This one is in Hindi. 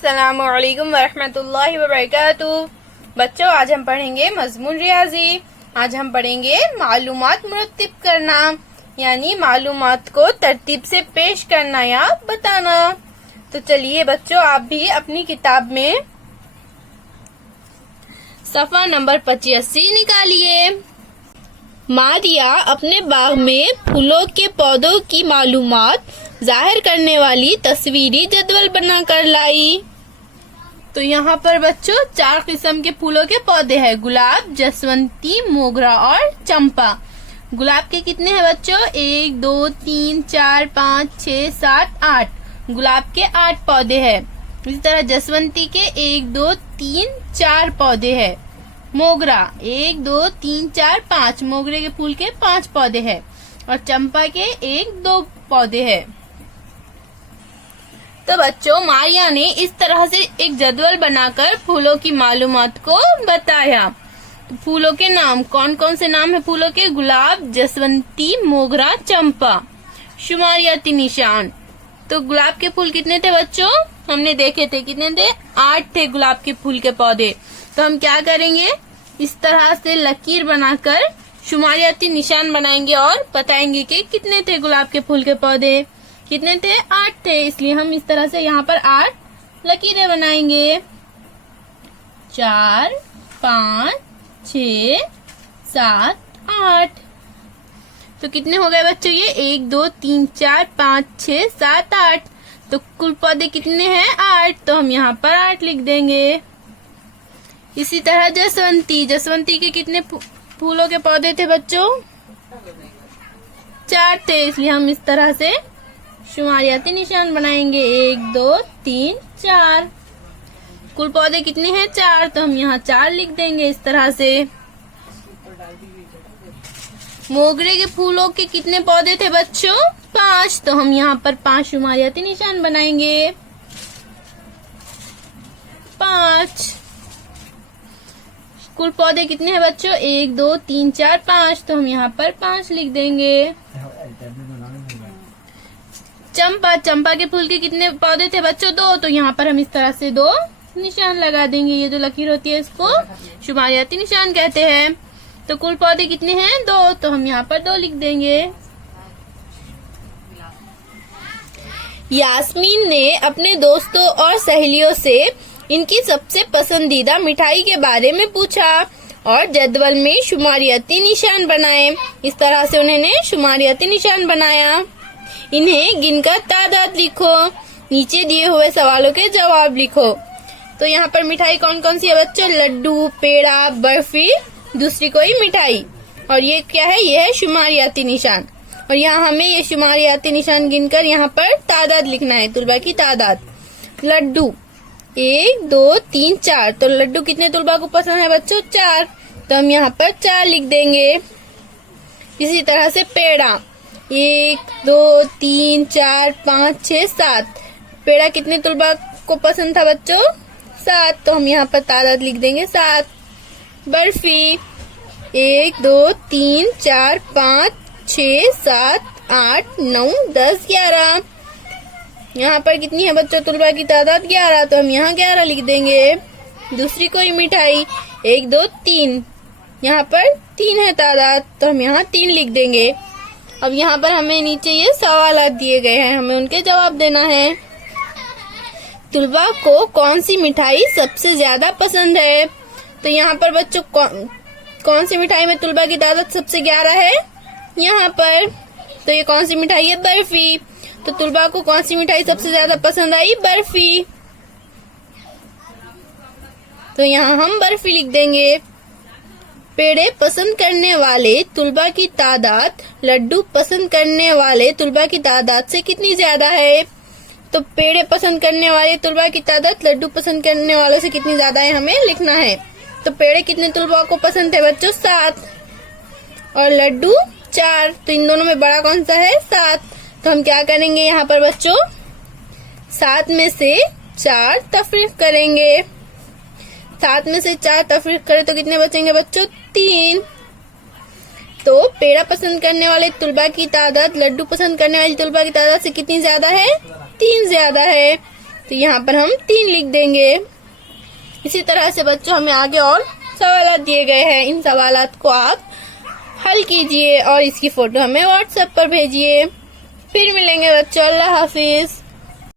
अस्सलामुअलैकुम वरहमतुल्लाहि वबरकातुहू। बच्चों, आज हम पढ़ेंगे मजमून रियाजी। आज हम पढ़ेंगे मालूमात मुरत्तिब करना, यानी मालूमात को तरतीब से पेश करना या बताना। तो चलिए बच्चों, आप भी अपनी किताब में सफ़ा नंबर 85 निकालिए। मारिया अपने बाग में फूलों के पौधों की मालूमात जाहिर करने वाली तस्वीरी जदवल बनाकर लाई। तो यहाँ पर बच्चों 4 किस्म के फूलों के पौधे हैं: गुलाब, जसवंती, मोगरा और चंपा। गुलाब के कितने हैं बच्चों? 1 2 3 4 5 6 7 8। गुलाब के 8 पौधे हैं। इसी तरह जसवंती के 1 2 3 4 पौधे हैं। मोगरा 1 2 3 4 5। मोगरे के फूल के 5 पौधे हैं। और चंपा के 1 2 पौधे हैं। तो बच्चों, मारिया ने इस तरह से एक जदवल बनाकर फूलों की मालूमात को बताया। तो फूलों के नाम कौन कौन से नाम है फूलों के? गुलाब, जसवंती, मोगरा, चंपा। शुमारियाती निशान। तो गुलाब के फूल कितने थे बच्चों? हमने देखे थे, कितने थे? 8 थे गुलाब के फूल के पौधे। तो हम क्या करेंगे, इस तरह से लकीर बनाकर शुमारियाती निशान बनाएंगे और बताएंगे कि कितने थे गुलाब के फूल के पौधे। कितने थे? 8 थे। इसलिए हम इस तरह से यहाँ पर 8 लकीरें बनाएंगे। 4 5 6 7 8। तो कितने हो गए बच्चों ये? 1 2 3 4 5 6 7 8। तो कुल पौधे कितने हैं? 8। तो हम यहाँ पर 8 लिख देंगे। इसी तरह जसवंती। जसवंती के कितने फूलों के पौधे थे बच्चों? 4 थे। इसलिए हम इस तरह से शुमारियाती निशान बनाएंगे। 1 2 3 4। कुल पौधे कितने हैं? 4। तो हम यहाँ 4 लिख देंगे इस तरह से। मोगरे के फूलों के कितने पौधे थे बच्चों? 5। तो हम यहाँ पर 5 शुमारियाती निशान बनाएंगे। 5। कुल पौधे कितने हैं बच्चों? 1 2 3 4 5। तो हम यहाँ पर 5 लिख देंगे। चंपा। चंपा के फूल के कितने पौधे थे बच्चों? 2। तो यहाँ पर हम इस तरह से 2 निशान लगा देंगे। ये जो लकीर होती है इसको शुमारियाती निशान कहते हैं। तो कुल पौधे कितने हैं? 2। तो हम यहाँ पर 2 लिख देंगे। यास्मीन ने अपने दोस्तों और सहेलियों से इनकी सबसे पसंदीदा मिठाई के बारे में पूछा और जदवल में शुमारियाती निशान बनाए। इस तरह से उन्होंने शुमारियाती निशान बनाया। इन्हें गिनकर तादाद लिखो। नीचे दिए हुए सवालों के जवाब लिखो। तो यहाँ पर मिठाई कौन कौन सी है बच्चों? लड्डू, पेड़ा, बर्फी, दूसरी कोई मिठाई। और ये क्या है? ये है शुमारियाती निशान। और यहाँ हमें ये शुमारियाती निशान गिनकर यहाँ पर तादाद लिखना है, तुलबा की तादाद। लड्डू 1 2 3 4। तो लड्डू कितने तुलबा को पसंद है बच्चों? 4। तो हम यहाँ पर 4 लिख देंगे। इसी तरह से पेड़ा 1 2 3 4 5 6 7। पेड़ा कितने तुलबा को पसंद था बच्चों? 7। तो हम यहाँ पर तादाद लिख देंगे 7। बर्फी 1 2 3 4 5 6 7 8 9 10 11। यहाँ पर कितनी है बच्चों तुलबा की तादाद? 11। तो हम यहाँ 11 लिख देंगे। दूसरी कोई मिठाई 1 2 3। यहाँ पर 3 है तादाद। तो हम यहाँ 3 लिख देंगे। अब यहाँ पर हमें नीचे ये सवालात दिए गए हैं, हमें उनके जवाब देना है। तुलबा को कौन सी मिठाई सबसे ज्यादा पसंद है? तो यहाँ पर बच्चों कौन सी मिठाई में तुलबा की तादाद सबसे 11 है? यहाँ पर। तो ये कौन सी मिठाई है? बर्फी। तो तुलबा को कौन सी मिठाई सबसे ज्यादा पसंद आई? बर्फी। तो यहाँ हम बर्फी लिख देंगे। पेड़े पसंद करने वाले तुलबा की तादाद लड्डू पसंद करने वाले तुलबा की तादाद से कितनी ज्यादा है? तो पेड़े पसंद करने वाले तुलबा की तादाद लड्डू पसंद करने वालों से कितनी ज्यादा है, हमें लिखना है। तो पेड़े कितने तुलबा को पसंद है बच्चों? 7। और लड्डू 4। तो इन दोनों में बड़ा कौन सा है? 7। तो हम क्या करेंगे यहाँ पर बच्चों? 7 में से 4 तफरीक करेंगे। 7 में से 4 तफरीक करें तो कितने बचेंगे बच्चों? 3। तो पेड़ा पसंद करने वाले तुलबा की तादाद लड्डू पसंद करने वाली तुलबा की तादाद से कितनी ज्यादा है? 3 ज्यादा है। तो यहाँ पर हम 3 लिख देंगे। इसी तरह से बच्चों हमें आगे और सवालात दिए गए हैं। इन सवालात को आप हल कीजिए और इसकी फोटो हमें व्हाट्सएप पर भेजिए। फिर मिलेंगे बच्चों, अल्लाह हाफिज।